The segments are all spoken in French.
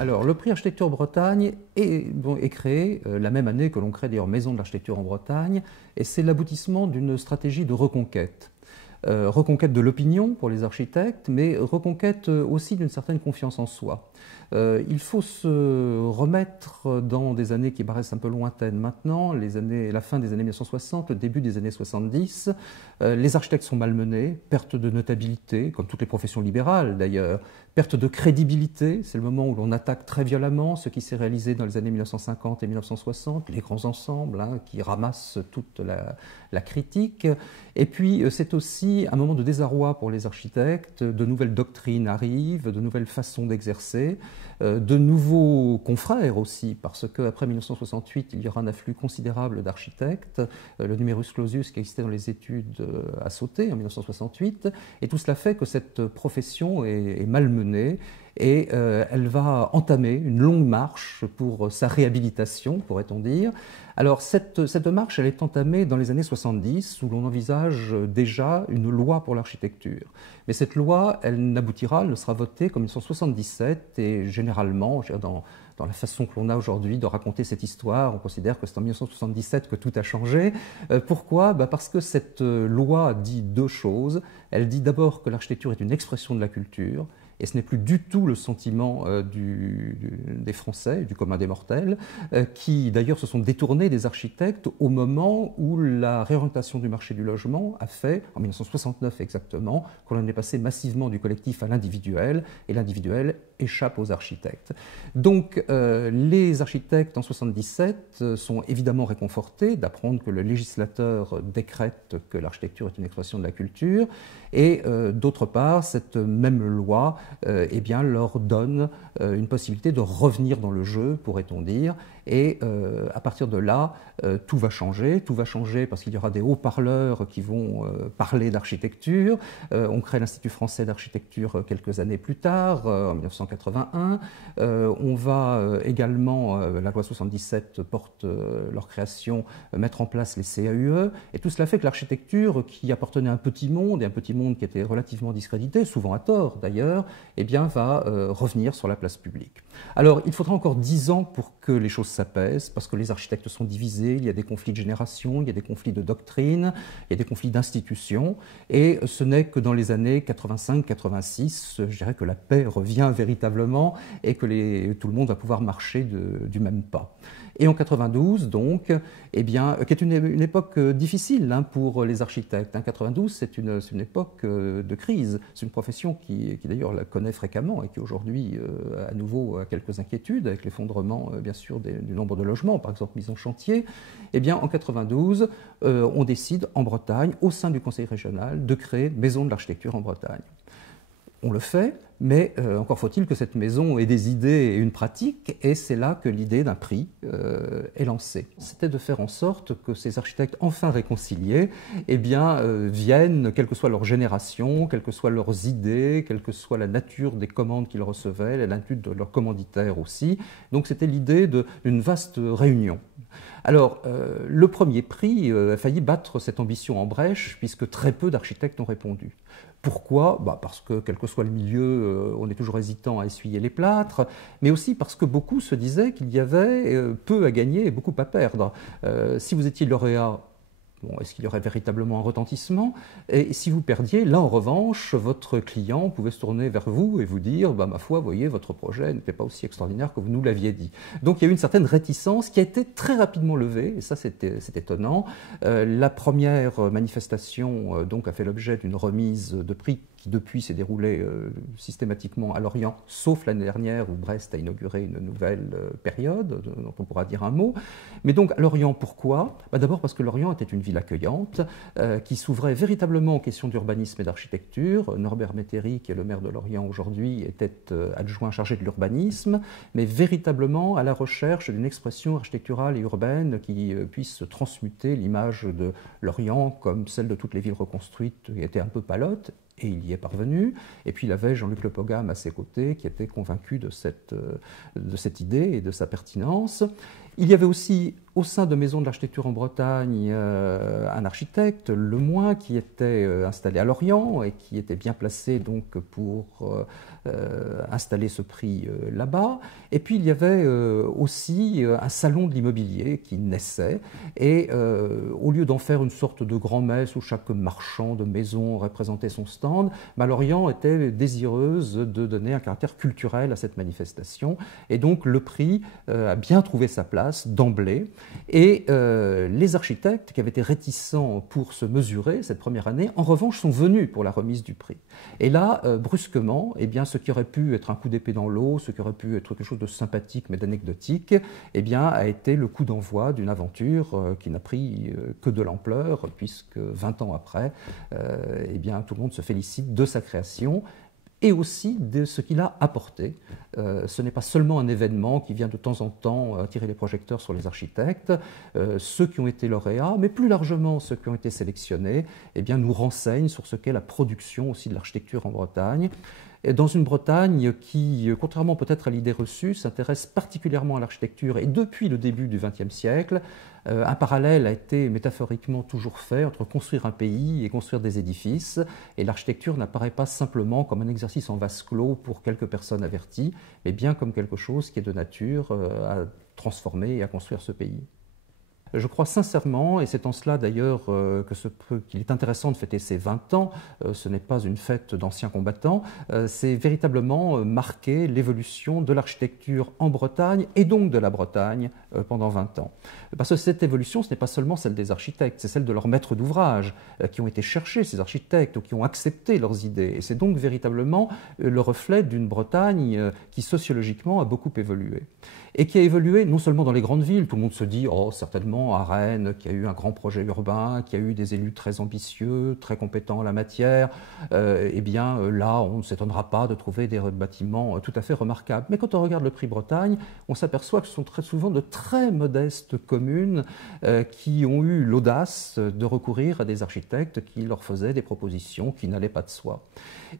Alors, le prix Architecture Bretagne est créé la même année que l'on crée d'ailleurs Maison de l'Architecture en Bretagne, et c'est l'aboutissement d'une stratégie de reconquête. Reconquête de l'opinion pour les architectes, mais reconquête aussi d'une certaine confiance en soi. Il faut se remettre dans des années qui paraissent un peu lointaines maintenant, la fin des années 1960, le début des années 70. Les architectes sont malmenés, perte de notabilité, comme toutes les professions libérales d'ailleurs, perte de crédibilité, c'est le moment où l'on attaque très violemment ce qui s'est réalisé dans les années 1950 et 1960, les grands ensembles qui ramassent toute la critique. Et puis c'est aussi un moment de désarroi pour les architectes, de nouvelles doctrines arrivent, de nouvelles façons d'exercer, de nouveaux confrères aussi, parce qu'après 1968, il y aura un afflux considérable d'architectes, le numerus clausus qui existait dans les études a sauté en 1968, et tout cela fait que cette profession est malmenée, et elle va entamer une longue marche pour sa réhabilitation, pourrait-on dire. Alors cette marche, elle est entamée dans les années 70, où l'on envisage déjà une loi pour l'architecture. Mais cette loi, elle n'aboutira, elle ne sera votée qu'en 1977, et généralement, dans la façon que l'on a aujourd'hui de raconter cette histoire, on considère que c'est en 1977 que tout a changé. Pourquoi ? Parce que cette loi dit deux choses. Elle dit d'abord que l'architecture est une expression de la culture, et ce n'est plus du tout le sentiment des Français, du commun des mortels, qui d'ailleurs se sont détournés des architectes au moment où la réorientation du marché du logement a fait, en 1969 exactement, qu'on est passé massivement du collectif à l'individuel, et l'individuel échappe aux architectes. Donc les architectes en 1977 sont évidemment réconfortés d'apprendre que le législateur décrète que l'architecture est une expression de la culture, et d'autre part, cette même loi eh bien, leur donne une possibilité de revenir dans le jeu, pourrait-on dire, et à partir de là, tout va changer parce qu'il y aura des haut-parleurs qui vont parler d'architecture. On crée l'Institut français d'architecture quelques années plus tard, en 1981. On va également, la loi 77 porte leur création, mettre en place les CAUE, et tout cela fait que l'architecture, qui appartenait à un petit monde, et un petit monde qui était relativement discrédité, souvent à tort d'ailleurs, eh bien, va revenir sur la place publique. Alors, il faudra encore 10 ans pour que les choses s'apaisent, parce que les architectes sont divisés, il y a des conflits de génération, il y a des conflits de doctrine, il y a des conflits d'institutions, et ce n'est que dans les années 85-86, je dirais que la paix revient véritablement, et que tout le monde va pouvoir marcher du même pas. Et en 92, donc, eh bien, qui est une époque difficile pour les architectes. 92, c'est une époque de crise. C'est une profession qui d'ailleurs la connaît fréquemment et qui aujourd'hui, à nouveau, a quelques inquiétudes avec l'effondrement, bien sûr, du nombre de logements, par exemple, mis en chantier. Eh bien, en 92, on décide en Bretagne, au sein du Conseil régional, de créer une maison de l'architecture en Bretagne. On le fait, mais encore faut-il que cette maison ait des idées et une pratique, et c'est là que l'idée d'un prix est lancée. C'était de faire en sorte que ces architectes enfin réconciliés eh bien, viennent, quelle que soit leur génération, quelles que soient leurs idées, quelle que soit la nature des commandes qu'ils recevaient, la nature de leurs commanditaires aussi. Donc c'était l'idée d'une vaste réunion. Alors, le premier prix a failli battre cette ambition en brèche, puisque très peu d'architectes ont répondu. Pourquoi ? Parce que, quel que soit le milieu, on est toujours hésitant à essuyer les plâtres, mais aussi parce que beaucoup se disaient qu'il y avait peu à gagner et beaucoup à perdre. Si vous étiez lauréat, est-ce qu'il y aurait véritablement un retentissement ? Et si vous perdiez, là en revanche, votre client pouvait se tourner vers vous et vous dire ma foi, vous voyez, votre projet n'était pas aussi extraordinaire que vous nous l'aviez dit. Donc il y a eu une certaine réticence qui a été très rapidement levée, et ça c'est étonnant. La première manifestation donc, a fait l'objet d'une remise de prix qui depuis s'est déroulée systématiquement à Lorient, sauf l'année dernière où Brest a inauguré une nouvelle période, dont on pourra dire un mot. Mais donc à Lorient, pourquoi ? D'abord parce que Lorient était une ville accueillante, qui s'ouvrait véritablement aux questions d'urbanisme et d'architecture. Norbert Métairie, qui est le maire de Lorient aujourd'hui, était adjoint chargé de l'urbanisme, mais véritablement à la recherche d'une expression architecturale et urbaine qui puisse transmuter l'image de Lorient comme celle de toutes les villes reconstruites qui étaient un peu palotes, et il y est parvenu. Et puis il avait Jean-Luc Le Pogam à ses côtés, qui était convaincu de cette idée et de sa pertinence. Il y avait aussi, au sein de Maisons de l'Architecture en Bretagne, un architecte, Lemoine, qui était installé à Lorient et qui était bien placé donc pour installer ce prix là-bas. Et puis il y avait aussi un salon de l'immobilier qui naissait. Et au lieu d'en faire une sorte de grand-messe où chaque marchand de maison représentait son stand, Lorient était désireuse de donner un caractère culturel à cette manifestation. Et donc le prix a bien trouvé sa place d'emblée. Et les architectes qui avaient été réticents pour se mesurer cette première année, en revanche, sont venus pour la remise du prix. Et là, brusquement, eh bien, ce qui aurait pu être un coup d'épée dans l'eau, ce qui aurait pu être quelque chose de sympathique mais d'anecdotique, eh bien, a été le coup d'envoi d'une aventure qui n'a pris que de l'ampleur, puisque 20 ans après, eh bien, tout le monde se félicite de sa création et aussi de ce qu'il a apporté. Ce n'est pas seulement un événement qui vient de temps en temps attirer les projecteurs sur les architectes. Ceux qui ont été lauréats, mais plus largement ceux qui ont été sélectionnés, eh bien, nous renseignent sur ce qu'est la production aussi de l'architecture en Bretagne. Et dans une Bretagne qui, contrairement peut-être à l'idée reçue, s'intéresse particulièrement à l'architecture, et depuis le début du XXe siècle, un parallèle a été métaphoriquement toujours fait entre construire un pays et construire des édifices, et l'architecture n'apparaît pas simplement comme un exercice en vase clos pour quelques personnes averties, mais bien comme quelque chose qui est de nature à transformer et à construire ce pays. Je crois sincèrement, et c'est en cela d'ailleurs qu'il est intéressant de fêter ces 20 ans, ce n'est pas une fête d'anciens combattants, c'est véritablement marquer l'évolution de l'architecture en Bretagne et donc de la Bretagne pendant 20 ans. Parce que cette évolution, ce n'est pas seulement celle des architectes, c'est celle de leurs maîtres d'ouvrage qui ont été chercher ces architectes ou qui ont accepté leurs idées. Et c'est donc véritablement le reflet d'une Bretagne qui sociologiquement a beaucoup évolué. Et qui a évolué non seulement dans les grandes villes, tout le monde se dit, oh certainement à Rennes, qui a eu un grand projet urbain, qui a eu des élus très ambitieux, très compétents en la matière, eh bien là on ne s'étonnera pas de trouver des bâtiments tout à fait remarquables. Mais quand on regarde le prix Bretagne, on s'aperçoit que ce sont très souvent de très modestes communes qui ont eu l'audace de recourir à des architectes qui leur faisaient des propositions qui n'allaient pas de soi.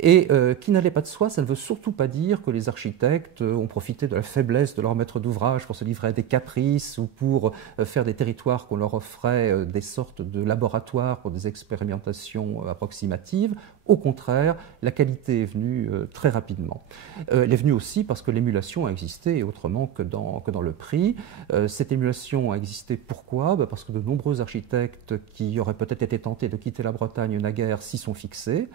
Et qui n'allaient pas de soi, ça ne veut surtout pas dire que les architectes ont profité de la faiblesse de leur maître d'ouvrage pour se livrer à des caprices ou pour faire des territoires qu'on leur offrait des sortes de laboratoires pour des expérimentations approximatives. Au contraire, la qualité est venue très rapidement. Elle est venue aussi parce que l'émulation a existé autrement que dans le prix. Cette émulation a existé pourquoi ? Parce que de nombreux architectes qui auraient peut-être été tentés de quitter la Bretagne naguère s'y sont fixés,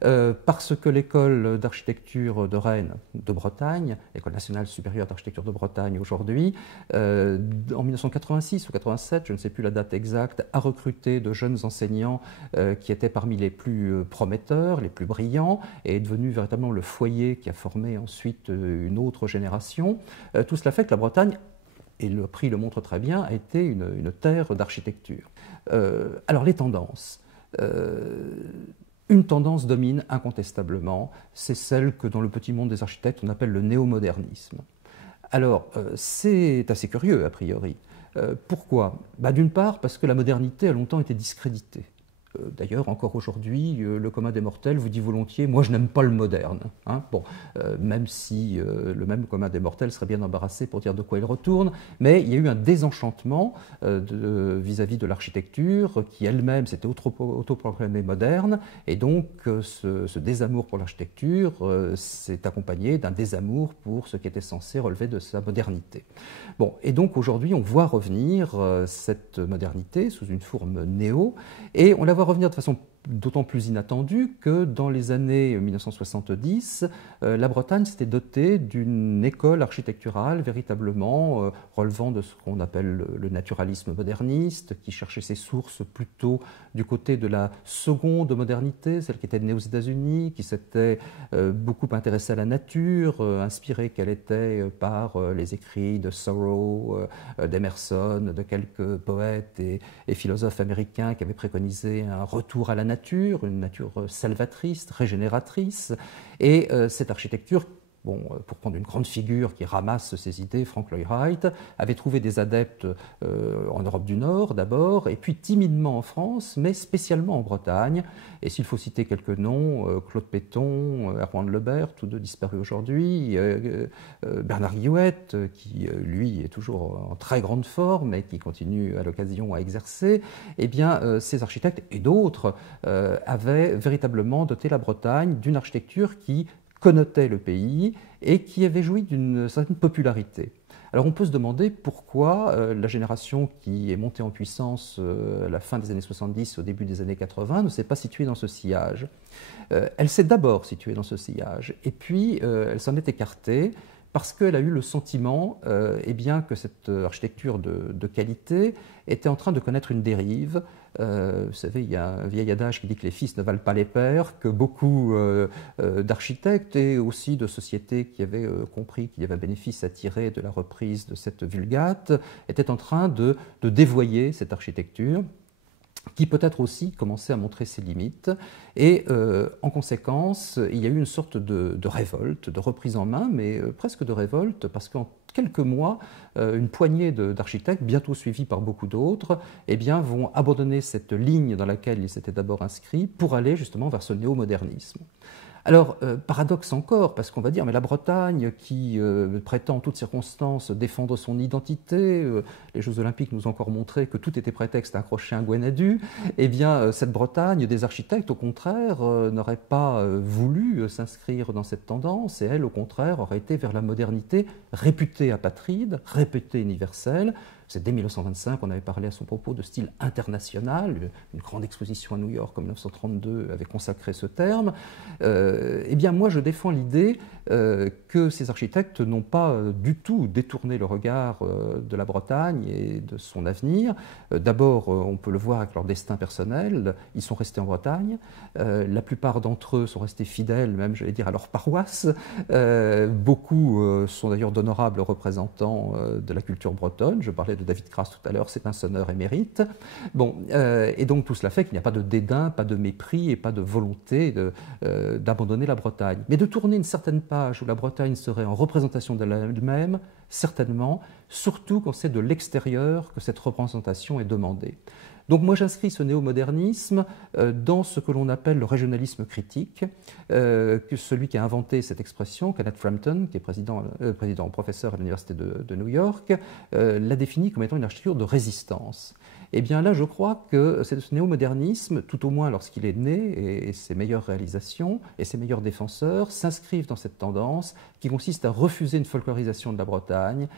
parce que l'école d'architecture de Rennes, de Bretagne, l'École nationale supérieure d'architecture de Bretagne aujourd'hui, en 1986 ou 87, je ne sais plus la date exacte, a recruté de jeunes enseignants qui étaient parmi les plus prometteurs, les plus brillants, et est devenu véritablement le foyer qui a formé ensuite une autre génération. Tout cela fait que la Bretagne, et le prix le montre très bien, a été une terre d'architecture. Alors les tendances. Une tendance domine incontestablement, c'est celle que dans le petit monde des architectes on appelle le néomodernisme. Alors c'est assez curieux a priori. Pourquoi ? D'une part parce que la modernité a longtemps été discréditée. D'ailleurs, encore aujourd'hui, le commun des mortels vous dit volontiers « moi je n'aime pas le moderne ». Bon, même si le même commun des mortels serait bien embarrassé pour dire de quoi il retourne, mais il y a eu un désenchantement vis-à-vis de l'architecture qui elle-même s'était autoproclamée moderne, et donc ce désamour pour l'architecture s'est accompagné d'un désamour pour ce qui était censé relever de sa modernité. Bon, et donc aujourd'hui on voit revenir cette modernité sous une forme néo, et on la voit revenir de façon d'autant plus inattendue que dans les années 1970, la Bretagne s'était dotée d'une école architecturale véritablement relevant de ce qu'on appelle le naturalisme moderniste, qui cherchait ses sources plutôt du côté de la seconde modernité, celle qui était née aux États-Unis, qui s'était beaucoup intéressée à la nature, inspirée qu'elle était par les écrits de Thoreau, d'Emerson, de quelques poètes et philosophes américains qui avaient préconisé un retour à la nature, une nature salvatrice, régénératrice, et cette architecture bon, pour prendre une grande figure qui ramasse ces idées, Frank Lloyd Wright, avait trouvé des adeptes en Europe du Nord d'abord, et puis timidement en France, mais spécialement en Bretagne. Et s'il faut citer quelques noms, Claude Péton, Erwan Lebert, tous deux disparus aujourd'hui, Bernard Guillouette, qui lui est toujours en très grande forme et qui continue à l'occasion à exercer, eh bien ces architectes et d'autres avaient véritablement doté la Bretagne d'une architecture qui connotait le pays et qui avait joui d'une certaine popularité. Alors on peut se demander pourquoi la génération qui est montée en puissance à la fin des années 70, au début des années 80, ne s'est pas située dans ce sillage. Elle s'est d'abord située dans ce sillage, et puis elle s'en est écartée parce qu'elle a eu le sentiment eh bien, que cette architecture de qualité était en train de connaître une dérive. Vous savez, il y a un vieil adage qui dit que les fils ne valent pas les pères, que beaucoup d'architectes et aussi de sociétés qui avaient compris qu'il y avait un bénéfice à tirer de la reprise de cette vulgate étaient en train de dévoyer cette architecture, qui peut-être aussi commençait à montrer ses limites. Et en conséquence, il y a eu une sorte de révolte, de reprise en main, mais presque de révolte, parce qu'en quelques mois, une poignée d'architectes, bientôt suivis par beaucoup d'autres, eh bien, vont abandonner cette ligne dans laquelle ils s'étaient d'abord inscrits pour aller justement vers ce néomodernisme. Alors, paradoxe encore, parce qu'on va dire, mais la Bretagne qui prétend en toutes circonstances défendre son identité, les Jeux Olympiques nous ont encore montré que tout était prétexte à accrocher un Gwenadu, eh bien, cette Bretagne des architectes, au contraire, n'aurait pas voulu s'inscrire dans cette tendance, et elle, au contraire, aurait été vers la modernité réputée apatride, réputée universelle. C'est dès 1925 qu'on avait parlé à son propos de style international. Une grande exposition à New York en 1932 avait consacré ce terme. Eh bien, moi, je défends l'idée que ces architectes n'ont pas du tout détourné le regard de la Bretagne et de son avenir. D'abord, on peut le voir avec leur destin personnel. Ils sont restés en Bretagne. La plupart d'entre eux sont restés fidèles, même, j'allais dire, à leur paroisse. Beaucoup sont d'ailleurs d'honorables représentants de la culture bretonne. Je parlais de David Cras tout à l'heure, c'est un sonneur émérite. Bon, et donc tout cela fait qu'il n'y a pas de dédain, pas de mépris et pas de volonté d'abandonner la Bretagne. Mais de tourner une certaine page où la Bretagne serait en représentation d'elle-même, certainement, surtout quand c'est de l'extérieur que cette représentation est demandée. Donc moi j'inscris ce néomodernisme dans ce que l'on appelle le régionalisme critique, celui qui a inventé cette expression, Kenneth Frampton, qui est professeur à l'université de New York, l'a défini comme étant une architecture de résistance. Eh bien là, je crois que ce néomodernisme, tout au moins lorsqu'il est né, et ses meilleures réalisations et ses meilleurs défenseurs s'inscrivent dans cette tendance qui consiste à refuser une folklorisation de la Bretagne,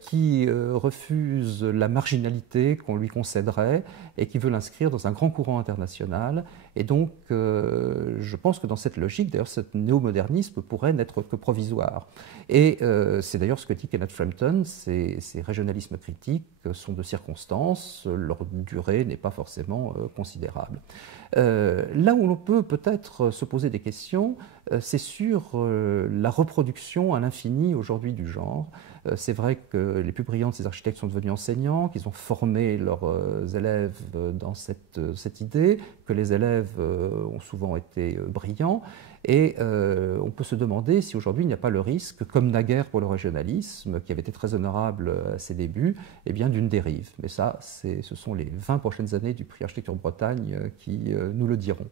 qui refuse la marginalité qu'on lui concéderait et qui veut l'inscrire dans un grand courant international. Et donc, je pense que dans cette logique, d'ailleurs, ce néomodernisme pourrait n'être que provisoire. Et c'est d'ailleurs ce que dit Kenneth Frampton, ces régionalismes critiques sont de circonstance, leur durée n'est pas forcément considérable. Là où l'on peut peut-être se poser des questions, c'est sur la reproduction à l'infini aujourd'hui du genre. C'est vrai que les plus brillants de ces architectes sont devenus enseignants, qu'ils ont formé leurs élèves dans cette idée, que les élèves ont souvent été brillants. Et on peut se demander si aujourd'hui il n'y a pas le risque, comme naguère pour le régionalisme, qui avait été très honorable à ses débuts, eh bien d'une dérive. Mais ça, ce sont les 20 prochaines années du prix Architecture Bretagne qui nous le diront.